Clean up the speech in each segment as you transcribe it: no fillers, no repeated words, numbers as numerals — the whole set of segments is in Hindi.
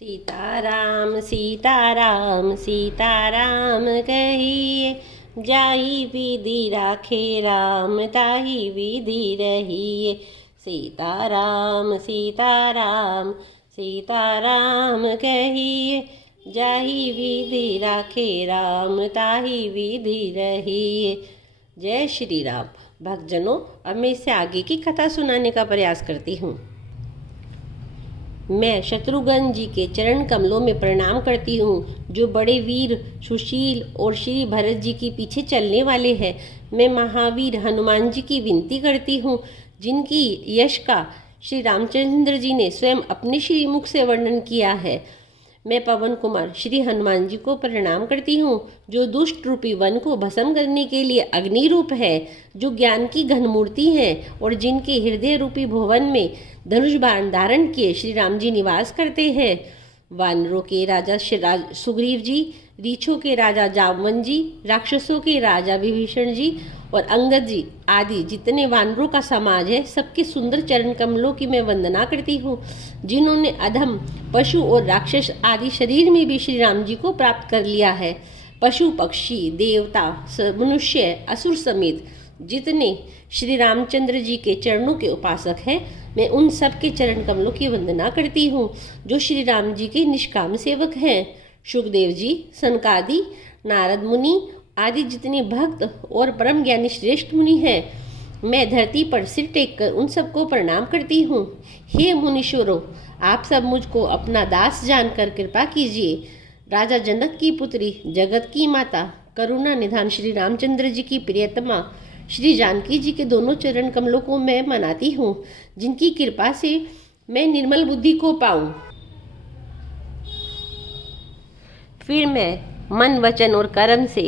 सीताराम सीताराम सीताराम कहिए, जाई विधि राखे राम ताही विधि रहिए। सीताराम सीताराम सीताराम कहिए, जाही विधि राखे राम ताही विधि रहिए। जय श्री राम। भक्तजनों, अब मैं इससे आगे की कथा सुनाने का प्रयास करती हूँ। मैं शत्रुघ्न जी के चरण कमलों में प्रणाम करती हूँ, जो बड़े वीर, सुशील और श्री भरत जी के पीछे चलने वाले हैं। मैं महावीर हनुमान जी की विनती करती हूँ, जिनकी यश का श्री रामचंद्र जी ने स्वयं अपने श्रीमुख से वर्णन किया है। मैं पवन कुमार श्री हनुमान जी को प्रणाम करती हूँ, जो दुष्ट रूपी वन को भस्म करने के लिए अग्नि रूप है, जो ज्ञान की घन मूर्ति है और जिनके हृदय रूपी भुवन में धनुष बाण धारण किए श्री राम जी निवास करते हैं। वानरों के राजा सुग्रीव जी, रीछों के राजा जामवन जी, राक्षसों के राजा विभीषण जी और अंगद जी आदि जितने वानरों का समाज है, सबके सुंदर चरण कमलों की मैं वंदना करती हूँ, जिन्होंने अधम, पशु और राक्षस आदि शरीर में भी श्री राम जी को प्राप्त कर लिया है। पशु, पक्षी, देवता, मनुष्य, असुर समेत जितने श्री रामचंद्र जी के चरणों के उपासक हैं, मैं उन सब के चरण कमलों की वंदना करती हूँ, जो श्री राम जी के निष्काम सेवक हैं। सुखदेव जी, सनकादि, नारद मुनि आदि जितने भक्त और परम ज्ञानी श्रेष्ठ मुनि हैं, मैं धरती पर सिर टेककर उन सबको प्रणाम करती हूँ। हे मुनीश्वरों, आप सब मुझको अपना दास जानकर कृपा कीजिए। राजा जनक की पुत्री, जगत की माता, करुणा निधान श्री रामचंद्र जी की प्रियतमा श्री जानकी जी के दोनों चरण कमलों को मैं मनाती हूँ, जिनकी कृपा से मैं निर्मल बुद्धि को पाऊँ। फिर मैं मन, वचन और कर्म से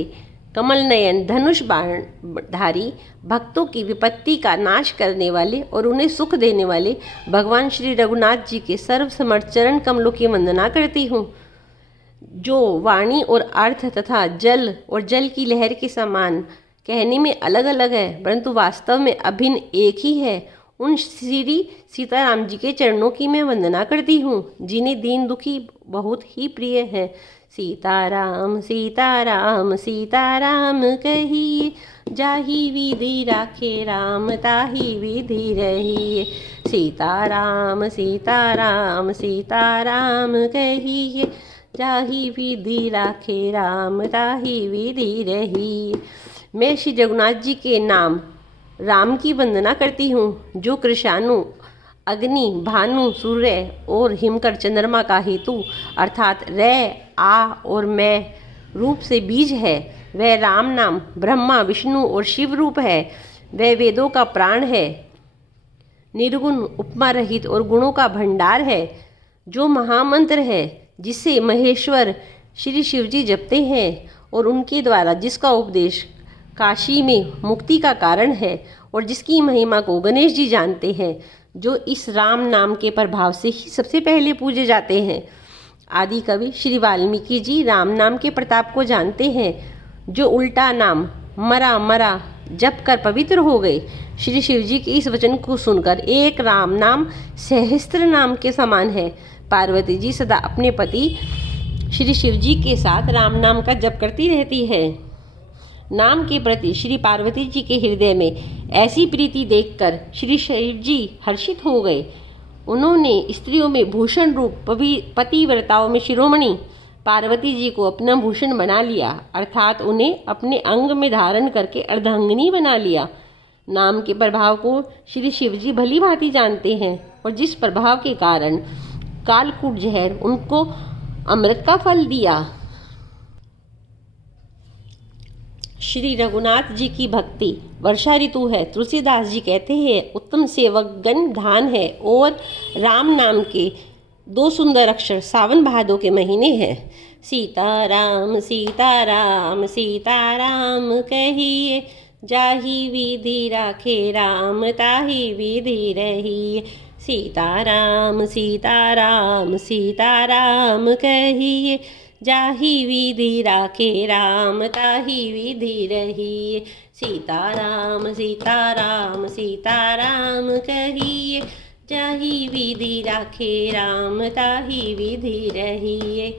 कमल नयन धनुष बाण धारी, भक्तों की विपत्ति का नाश करने वाले और उन्हें सुख देने वाले भगवान श्री रघुनाथ जी के सर्वसमर्थ चरण कमलों की वंदना करती हूँ, जो वाणी और अर्थ तथा जल और जल की लहर के समान कहने में अलग अलग है, परंतु वास्तव में अभिन्न एक ही है। उन श्री सीताराम जी के चरणों की मैं वंदना करती हूँ, जिन्हें दीन दुखी बहुत ही प्रिय है। सीताराम सीताराम सीताराम कहिए, जाही विधि राखे राम ताही विधि रहिए। सीताराम सीताराम सीताराम कहिए, जाही विधि राखे राम ताही विधि रहिए। मैं श्री रघुनाथ जी के नाम राम की वंदना करती हूँ, जो कृशानु, अग्नि, भानु, सूर्य और हिमकर चंद्रमा का हेतु अर्थात रे, आ और मैं रूप से बीज है। वह राम नाम ब्रह्मा, विष्णु और शिव रूप है। वह वेदों का प्राण है, निर्गुण, उपमा रहित और गुणों का भंडार है, जो महामंत्र है, जिसे महेश्वर श्री शिव जी जपते हैं और उनके द्वारा जिसका उपदेश काशी में मुक्ति का कारण है और जिसकी महिमा को गणेश जी जानते हैं, जो इस राम नाम के प्रभाव से ही सबसे पहले पूजे जाते हैं। आदि कवि श्री वाल्मीकि जी राम नाम के प्रताप को जानते हैं, जो उल्टा नाम मरा मरा जप कर पवित्र हो गए। श्री शिव जी के इस वचन को सुनकर एक राम नाम सहस्त्र नाम के समान है। पार्वती जी सदा अपने पति श्री शिव जी के साथ राम नाम का जप करती रहती है। नाम के प्रति श्री पार्वती जी के हृदय में ऐसी प्रीति देखकर श्री शिव जी हर्षित हो गए। उन्होंने स्त्रियों में भूषण रूप पतिव्रताओं में शिरोमणि पार्वती जी को अपना भूषण बना लिया, अर्थात उन्हें अपने अंग में धारण करके अर्धांगिनी बना लिया। नाम के प्रभाव को श्री शिव जी भली भांति जानते हैं और जिस प्रभाव के कारण कालकूट जहर उनको अमृत का फल दिया। श्री रघुनाथ जी की भक्ति वर्षा ऋतु है। तुलसीदास जी कहते हैं, उत्तम सेवकगण धान है और राम नाम के दो सुंदर अक्षर सावन भादों के महीने हैं। सीताराम सीताराम सीताराम कहिए, जाही विधि राखे राम ताही विधि रहिए। सीताराम सीताराम सीताराम कहिए, जाही विधि राखे राम ताही विधि रहिए। सीताराम सीताराम सीताराम कहिए, जाही विधि राखे राम ताही विधि रहिए।